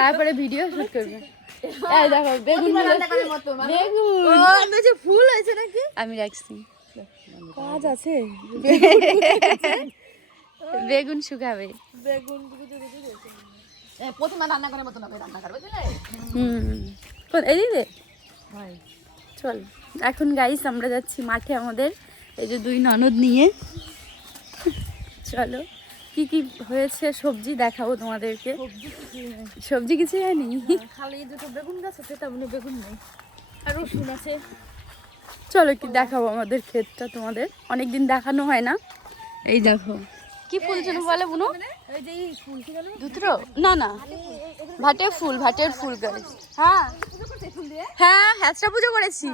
তারপরে video shoot করবে। দেখো বেগুন ফুল হয়েছে নাকি, আমি রাখছি কাজ আছে। বেগুন শুকাবে, বেগুন প্রতিমা রান্না করে মতো রান্না করবে। এদিকে চল এখন গাইস আমরা যাচ্ছি মাঠে আমাদের এই যে দুই ননদ নিয়ে। চলো কি কি হয়েছে সবজি দেখাবো তোমাদেরকে। সবজি কিছু হয়নি, খালি দুটো বেগুন গাছ আছে, তার মানে বেগুন নেই, আর রসুন আছে। চলো কি দেখাবো আমাদের ক্ষেতটা তোমাদের, অনেকদিন দেখানো হয় না। এই দেখো কি ফুল যেন বলে বুনো, ধুতরো না না ভাটের ফুল, ভাটের ফুল গাছ। হ্যাঁ হ্যাঁ হ্যাঁচড়া পুজো করেছি।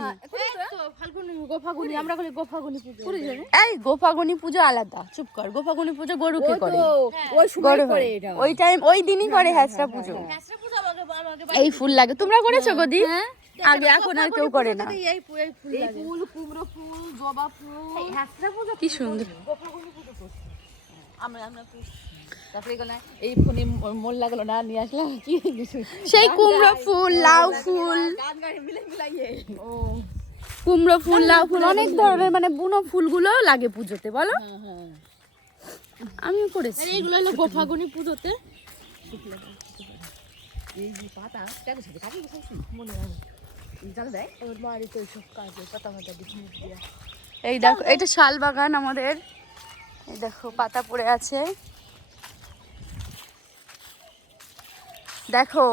এই গোপাগুনি পুজো আলাদা, চুপ কর। গোপাগুনি পুজো গরুকে করে, ওই টাইম ওই দিনই করে হ্যাঁচড়া পুজো। এই ফুল লাগে, তোমরা করেছো গদি আগে, এখন আর কেউ করে না। কি সুন্দর সেই কুমড়ো ফুল, লাউ ফুল, কুমড়ো ফুল, লাউ ফুল, অনেক ধরনের মানে বুনো ফুলগুলো লাগে পুজোতে, বলো। আমিও করেছি এইগুলো হলো গোপাগুনি পুজোতে। এই দেখো এটা শাল বাগান আমাদের, এই দেখো পাতা পড়ে আছে। দেখো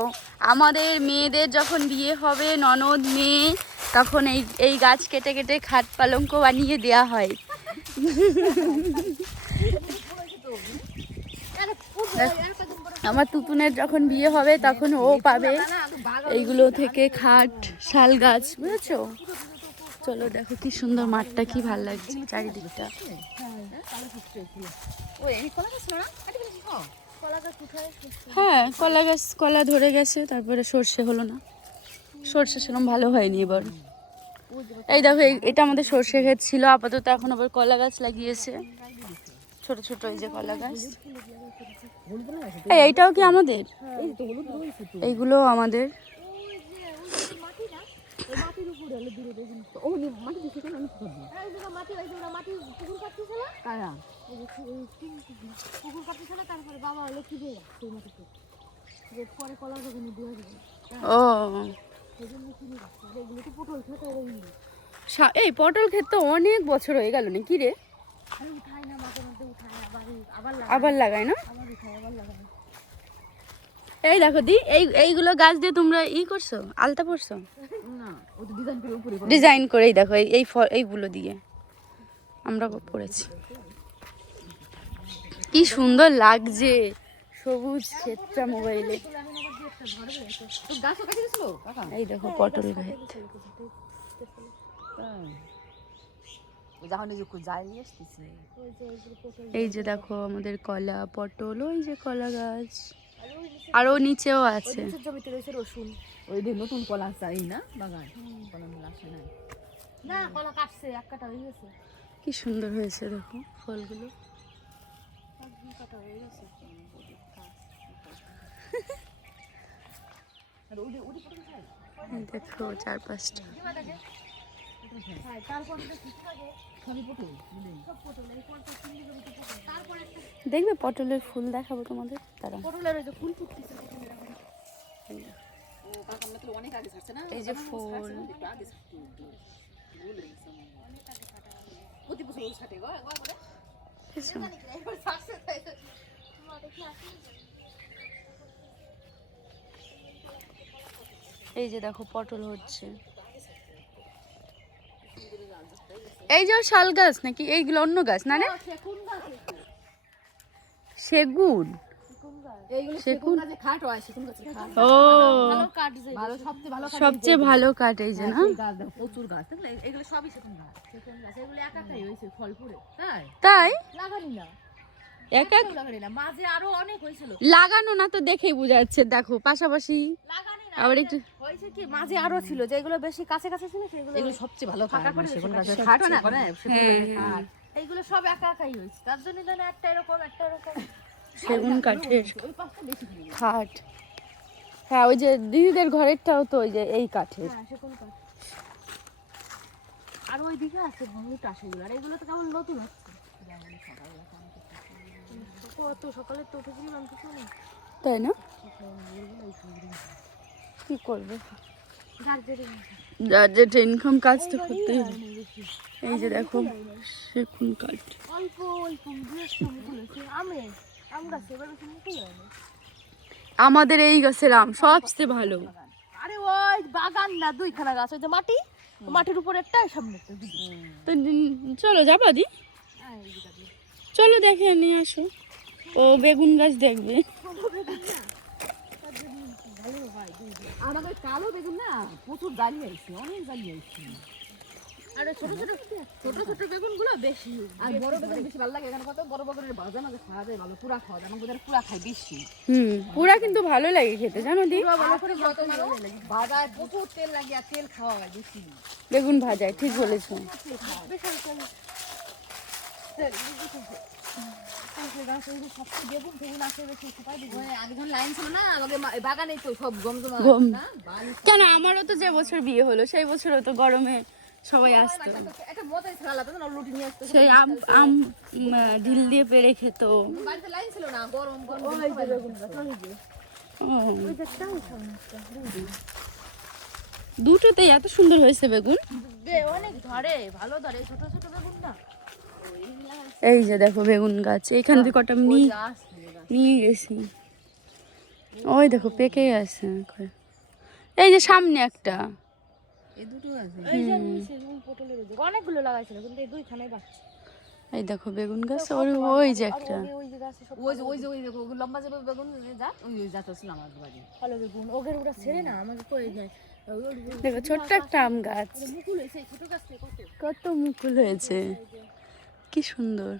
আমাদের মেয়েদের যখন বিয়ে হবে, ননদ মেয়ে, তখন এই গাছ কেটে কেটে খাট পালঙ্ক বানিয়ে দেয়া হয়। আমার তুতুনের যখন বিয়ে হবে তখন ও পাবে এইগুলো থেকে খাট, শাল গাছ, বুঝেছো। চলো দেখো কি সুন্দর মাঠটা, কি ভালো লাগছে চারিদিকটা। হ্যাঁ কলা গাছ, কলা ধরে গেছে, তারপরে সর্ষে হলো না, সর্ষে সেরকম ভালো হয়নি এবার। এই দেখো এটা আমাদের সর্ষে ক্ষেত ছিল, আপাতত এখন আবার কলা গাছ লাগিয়েছে, ছোট ছোট এই যে কলা গাছ। এইটাও কি আমাদের, এইগুলো আমাদের। এই পটল ক্ষেত তো অনেক বছর হয়ে গেল নাকি রে, আবার লাগাই না। এই দেখো দি এইগুলো গাছ দিয়ে তোমরা করছো, আলতা পড়ছো, ডিজাইন করে। এই দেখো এইগুলো দিয়ে আমরা পড়েছি, কি সুন্দর লাগছে সবুজ ক্ষেতটা মোবাইলে। এই দেখো পটল ক্ষেত, এই যে দেখো আমাদের কলা, পটল, ওই যে কলা গাছ, আরো নিচেও আছে। রসুন, ওই যে নতুন কলা চাই না বাগান, না কলা কাটছে, এক কাটা হয়ে গেছে। কি সুন্দর হয়েছে দেখো ফলগুলো, দেখো চারপাশটা। দেখবে পটলের ফুল দেখাবো তোমাদের, তারা এই যে ফুল, এই যে দেখো পটল হচ্ছে। এই যে শাল গাছ নাকি, এইগুলো অন্য গাছ না রে, সেগুন। সবচেয়ে ভালো কাঠ এই যে না, প্রচুর গাছ, এগুলো সবই সেগুন গাছ। এগুলো একাই হয়েছে ফল পড়ে, তাই লাগানি না, লাগানো না তো দেখেই বোঝা যাচ্ছে। দেখো পাশাপাশি আবার একটু হয়েছে কি মাঝে আরো ছিল যেগুলো বেশি কাছে কাছে ছিল সেগুলো এগুলো সবচেয়ে ভালো ফাঁকা করে সেগুন গাছের দিয়েছে। খাট না করে হ্যাঁ এইগুলো সব একা একাই হয়েছে তার জন্য জানে একটা এরকম সেগুন কাঠের ওই পাশটা বেশি ছিল খাট। হ্যাঁ ওই যে দিদিদের ঘরেরটাও তো ওই যে এই কাঠের। হ্যাঁ সেগুন কাঠ আর ওই দিকে আছে ভূমিটা সেগুলো আর এগুলো তো কেমন নতুন হচ্ছে কত সকালে তো উঠেছিলাম কিছু নেই তাই না কি করবে যার যেটা ইনকাম কাজ তো করতেই হবে। এই যে দেখো সেগুন কাঠ অল্প অল্প মুকুলেছে আম গাছে এবার বেশি মুকুল হয়নি আমাদের এই গাছের আম সবচেয়ে ভালো। আরে ওই বাগান না দুইখানা গাছ ওই যে মাটির উপর একটা সামনে একটা তো চলো যাবা দি চলো দেখে নিয়ে আসো। ও বেগুন গাছ দেখবে। আমাদের কালো বেগুন না প্রচুর জালি আইছে অনেক জালি আইছে আর ছোট ছোট বেগুন গুলো বেশি আর বড় বেগুন বেশি ভালো লাগে এখানে কত বড় বেগুনের ভাজা মাঝে খাওয়া যায় ভালো পুরা খাওয়া যায় আমাদের পুরা খাই বেশি পুরা কিন্তু ভালো লাগে খেতে জানো দি ভালো করে ভাজায় প্রচুর তেল লাগে আর তেল খাওয়া হয় বেশি বেগুন ভাজায় ঠিক বলেছো। লাইন ছিল না বাগানে তো সব গমজমা গম না কেন আমারও তো যে বছর বিয়ে হলো সেই বছরও তো গরমে সবাই আসতো একটা মজাই ছিল আলাদা না রুটি নিয়ে আসতো সেই আম আম ঢিল দিয়ে পেড়ে খেত। বাড়িতে লাইন ছিল না গরম গরম ও দুটোতেই এত সুন্দর হয়েছে বেগুন। অনেক ধরে ভালো ধরে ছোট ছোট বেগুন না এই যে দেখো বেগুন গাছ এখান থেকে কটা নিয়ে গেছি। ওই দেখো পেকে আছে এই যে সামনে একটা এই দুটো আছে এই যে পটলের অনেকগুলো লাগাইছিল কিন্তু এই দুইখানাই বাচ্চা এই দেখো বেগুন গাছ ওই যে একটা ওই যে গাছে সব ওই যে লম্বা যে বেগুন যা ওই জাত ছিল আমার বাড়ি ভালো বেগুন ওগের ওটা ছেড়ে না আমাকে কই যায় দেখো ছোট্ট একটা আম গাছ মুকুল হয়েছে ছোট গাছ থেকে কত মুকুল হয়েছে কি সুন্দর।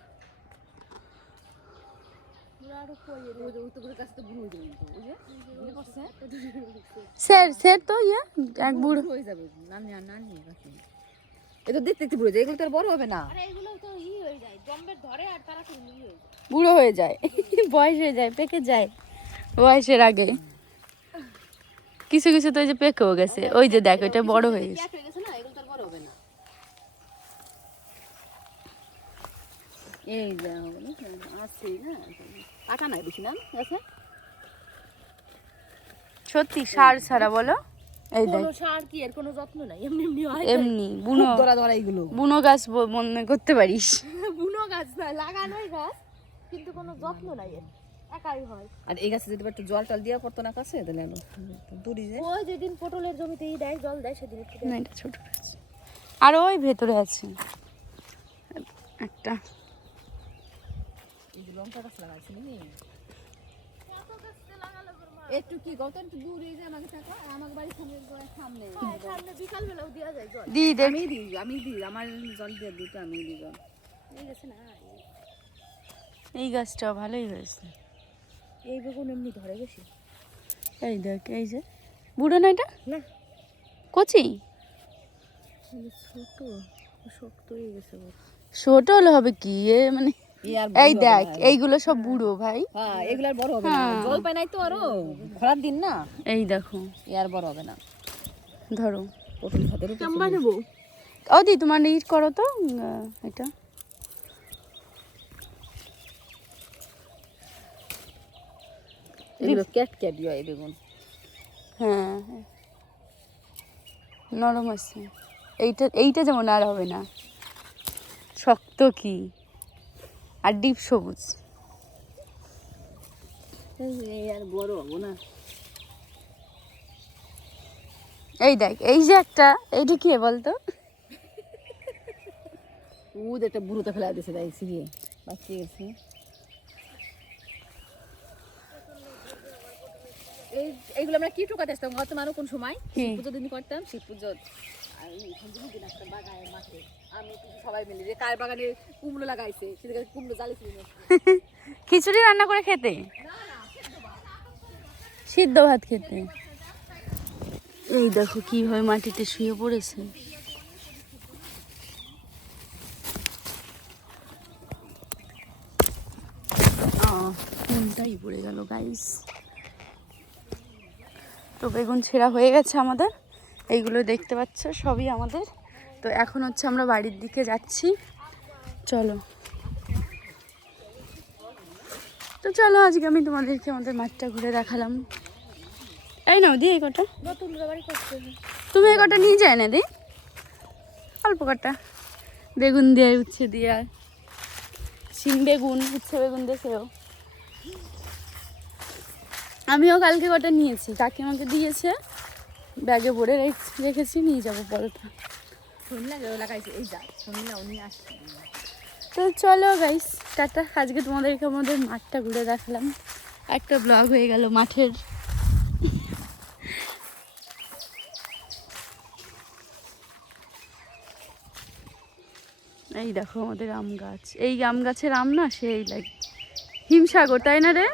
স্যার তো ইয়া এক বুড়ো হয়ে যাবে নানি আর নানি এটা দেখতে দেখতে বুড়ো যায় এগুলো তো আর বড় হবে না আরে এগুলো তো হয়ে যায় জম্বের ধরে আর তারা তো হয়ে যায় বুড়ো হয়ে যায় বয়স হয়ে যায় পেকে যায় বয়সের আগে কিছু কিছু তো ওই যে পেকেও গেছে ওই যে দেখ ওইটা বড় হয়ে গেছে। হয়ে গেছে না এগুলো তো আর বড় হবে না এই যা হলো আছে না কাটা নাই বেশি না আছে সত্যি সার ছাড়া বলো এই দেখ কোনো সার কি এর কোনো যত্ন নাই এমনি এমনি হয় এমনি বুনো ধরা ধরা এগুলো বুনো গাছ মনে করতে পারিস। বুনো গাছ না লাগানোই গাছ কিন্তু কোনো যত্ন নাই এর একাই হয় আর এই গাছে যদি একটু জল টল দিয়া পড়তো না কাছে তাহলে দূরে যায় ওই যেদিন পটলের জমিতেই দেয় জল দেয় সেদিন একটু না এটা ছোট আছে আর ওই ভেতরে আছে একটা এই যে লঙ্কা গাছ লাগাইছি নি একটু কি গত একটু দূরে যে আমাকে থাকা আমার বাড়ির সামনে সামনে বিকাল বেলাও দেওয়া যায় জল দি দেখ আমি দিই আমার জল দিয়ে দিতে আমি দিই জল এই গেছে না এই গাছটাও ভালোই হয়েছে। এই বেগুন এমনি ধরে বেশি এই দেখ এই যে বুড়ো না এটা না কচি ছোট শক্ত হয়ে গেছে ছোট হলে হবে কি এ মানে এই দেখ এইগুলো সব বুড়ো ভাই হ্যাঁ এগুলো আর বড় হবে না জল পায় নাই তো আরো খরার দিন না এই দেখো এ আর বড় হবে না ধরো পটল খাদের উপর কেমন নেবো দি তোমার ইট করো তো এটা এগুলো ক্যাট ক্যাট হয় বেগুন হ্যাঁ নরম আছে এইটা যেমন আর হবে না শক্ত কি আর ডিপ সবুজ এই আর বড় হবো না এই দেখ এই যে একটা এইটা কি বলতো উদ একটা বুড়োতে ফেলা দিয়েছে তাই সিরিয়ে বাচ্চা গেছে এইগুলো আমরা কি টোকাতে আসতাম গত মারো কোন সময় শিব পুজো দিন করতাম শিব পুজো আর দিন আসতাম বাগানে মাঠে আমি সবাই মিলে যে কার বাগানে কুমড়ো লাগাইছে সেদিকে কুমড়ো জ্বালিয়েছিল খিচুড়ি রান্না করে খেতে সিদ্ধ ভাত খেতে এই দেখো কিভাবে মাটিতে শুয়ে পড়েছে। কোনটাই পড়ে গেল গাইস। তো বেগুন ছেঁড়া হয়ে গেছে আমাদের, এইগুলো দেখতে পাচ্ছ সবই আমাদের। তো এখন হচ্ছে আমরা বাড়ির দিকে যাচ্ছি, চলো। তো চলো আজকে আমি তোমাদেরকে আমাদের মাঠটা ঘুরে দেখালাম। এই নাও দি এই কটা, নতুন বাড়ি করতে তুমি এই কটা নিয়ে যায় না দি, অল্প কটা বেগুন দিয়ে উচ্ছে দিয়ে শিম বেগুন উচ্ছে বেগুন দেখেও। আমিও কালকে কটা নিয়েছি, কাকিমাকে দিয়েছে, ব্যাগে ভরে রেখেছি, নিয়ে যাবো পরোটা। শুনলে লাগাইছে এই যা শুনলে উনি আসছে। তো চলো গাইস টাটা, আজকে তোমাদেরকে আমাদের মাঠটা ঘুরে দেখালাম, একটা ব্লগ হয়ে গেল মাঠের। এই দেখো আমাদের আম গাছ, এই আম গাছের আম না সেই লাগে হিমসাগর, তাই না রে?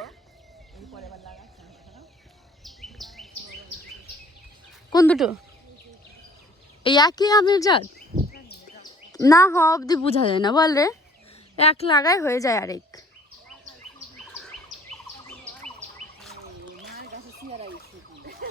কোন দুটো? এই একই আমের জাত না, হওয়া অব্দি বোঝা যায় না বল রে, এক লাগায় হয়ে যায় আরেক।